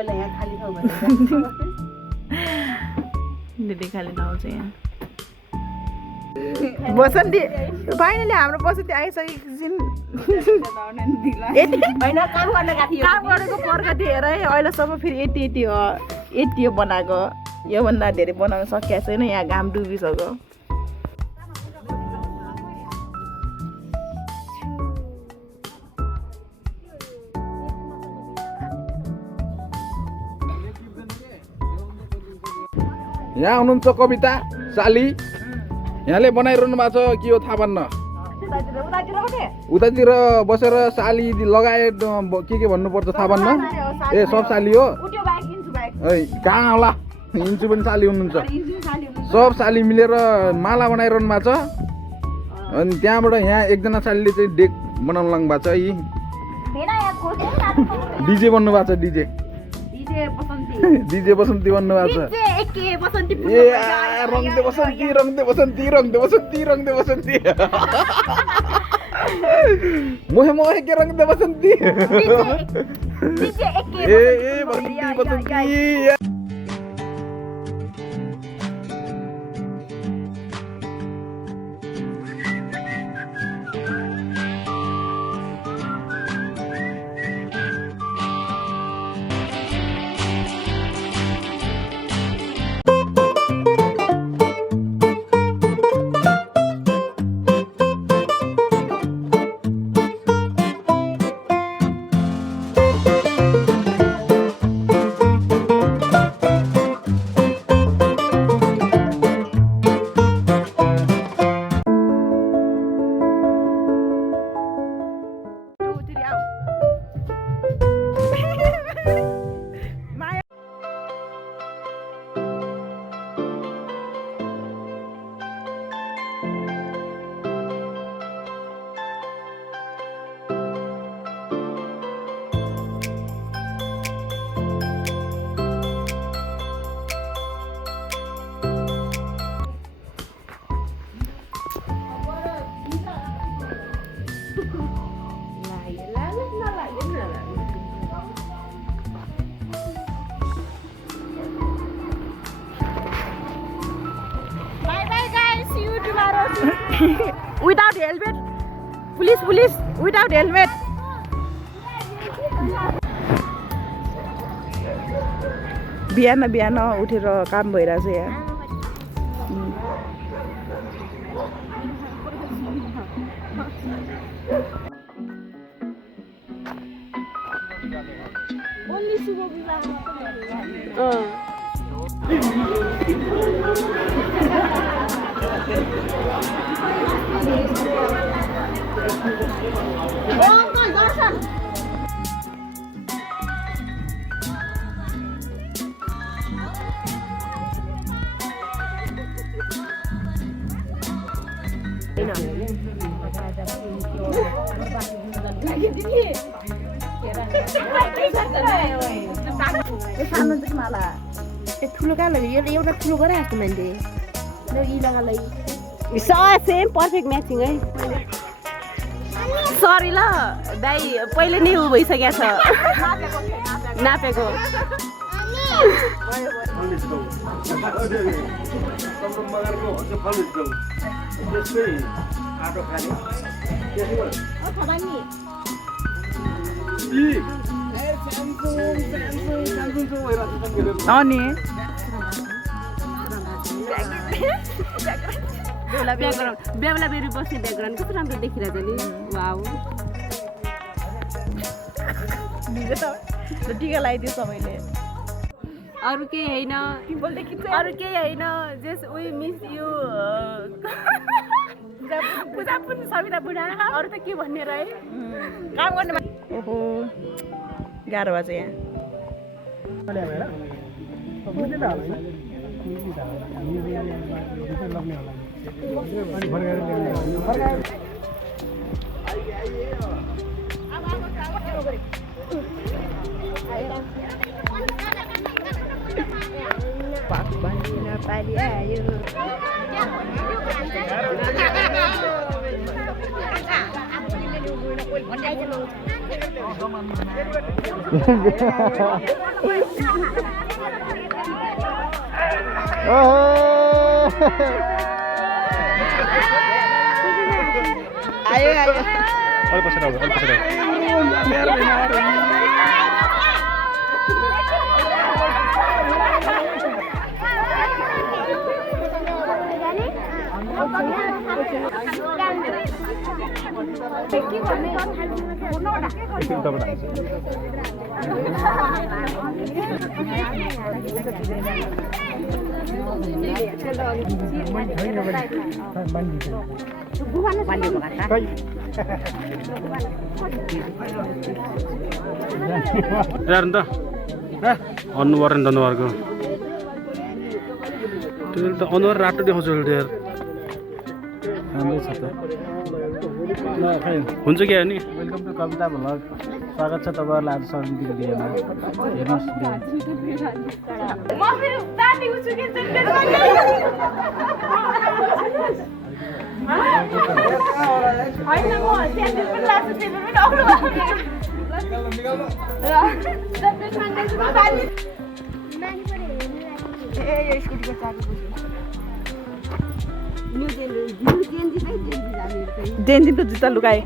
अहिले यहाँ खाली ठाउँ भनेर दिदी खाली नआउँछ यहाँ बसन्ती फाइनली हाम्रो बसन्ती आइसकेको छिन् होइन काम गर्न गएको थियो काम गरेको प्रगति हेर है अहिलेसम्म फेरि यति हो बनाएको योभन्दा धेरै बनाउन सकिएको छैन यहाँ घाम डुबिसक्यो यहाँ हुनुहुन्छ कविता साली यहाँले बनाइरहनु भएको छ के हो थाहा भन्न उतातिर बसेर साली लगाए के भन्नुपर्छ थाहा भन्न ए सब साली हो है कहाँ होला इन्चु पनि साली हुनुहुन्छ सब साली मिलेर माला बनाइरहनु भएको छ अनि त्यहाँबाट यहाँ एकजना सालीले चाहिँ डेक बनाउनु लाग्नु भएको छ यी डिजे बन्नु भएको छ डिजे बसन्ती बन्नु भएको छ ए रङ दे बसन्ती मोहे मोहे के रङ दे बसन्ती ए Basanti without helmet police without helmet बिहान उठेर काम भइरहेछ यहाँ ठुलो कहाँ लग्यो एउटा ठुलो गराएको मान्छे सेम पर्फेक्ट म्याचिङ है सरी ल दाइ पहिले नै उ भइसकेको छ नापेको अनि बेहुला बेहुली बस्ने ब्याकग्राउन्ड कस्तो राम्रो देखिरहेछ नि वाउ टिका लगाइदियो सबैले अरू केही होइन अरू केही होइन जस वी मिस यु पूजा पनि सबिता बुढा अरू त के भन्ने र है काम गर्ने ओहो गाह्रो भएको छ यहाँ पाली आयो आयो आयो अलि पछि राउ अलि पछि राउ यार त अनुहार नि अनुहारको त्यो त अनुहार रातो देखाउँछ यार राम्रै छ त ल खै हुन्छ क्या नि वेलकम टु कविता भ्लग स्वागत छ तपाईँहरूलाई आज संस्कृतिको बिहेमा हेर्नुहोस् म फेरि दानी उछु के हैन म स्यान्डल पनि लाछु त्यसले पनि आउनु ए स्कुटीको चाबी जेन्जीको जुत्ता लुकाए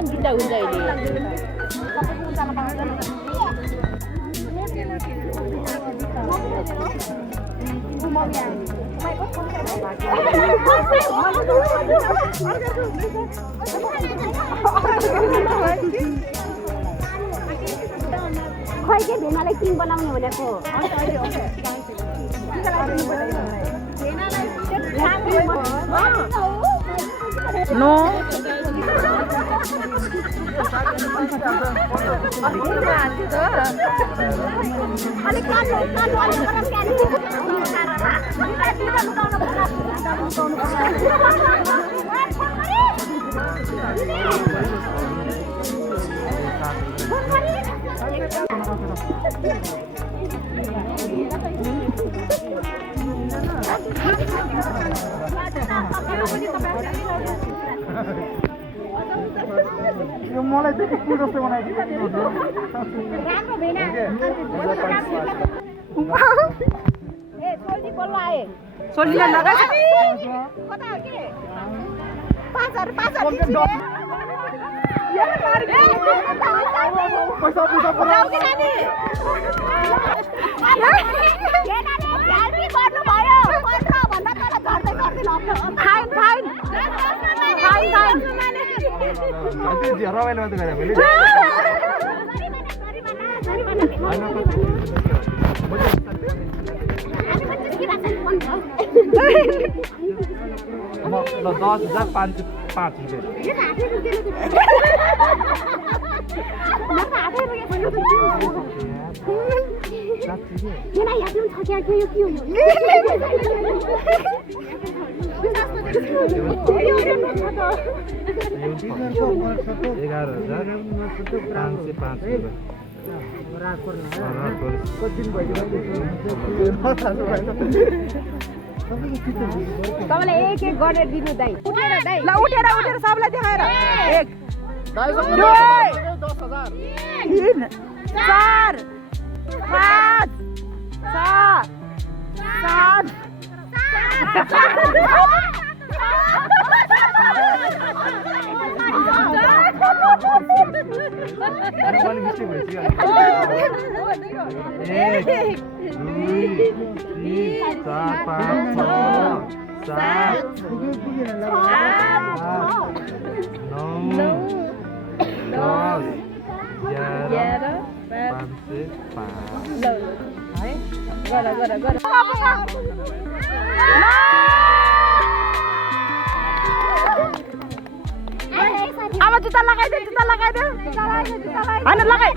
जुत्ता हुन्छ खै के भेनालाई किङ बनाउने भनेको नो अलिक कालो कालो अलिक गरम यो मलाई चाहिँ के जस्तो बनाइदिनु राम्रो भएन ए सोल्जी बोल्न आए सोल्जीलाई लगाएछ कता हो के 5000 रमाइलो मात्रै गरे मैले ल 10,505 तपाईले एक एक गरेर दिनु दाइ उठेर दाइ ल उठेर सबलाई देखाएर 1 2 3 4 5 6 अब जुत्ता लगाइदे हैन लगाइ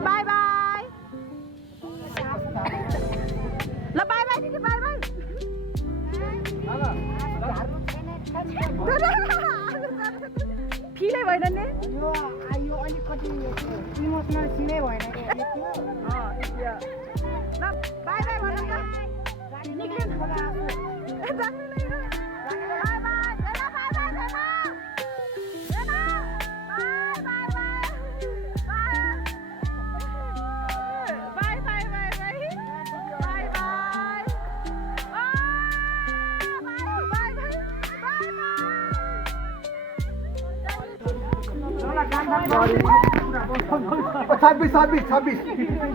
Bye bye. La bye bye दिदी bye bye. फिलै भएन नि यो अलिकति इमोसनल सिनै भएन ल बाई बाई भन त निक्लिन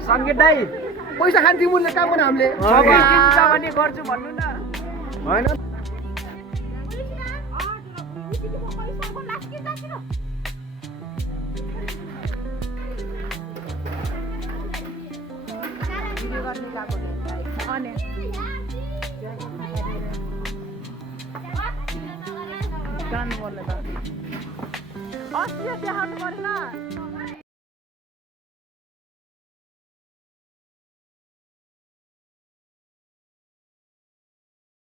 संगीत दाइ पैसा खान्थ्यौँ मुल्ले काम गर्न हामीले भने गर्छु भन्नु न हैन अस्ति देखाउनु परेन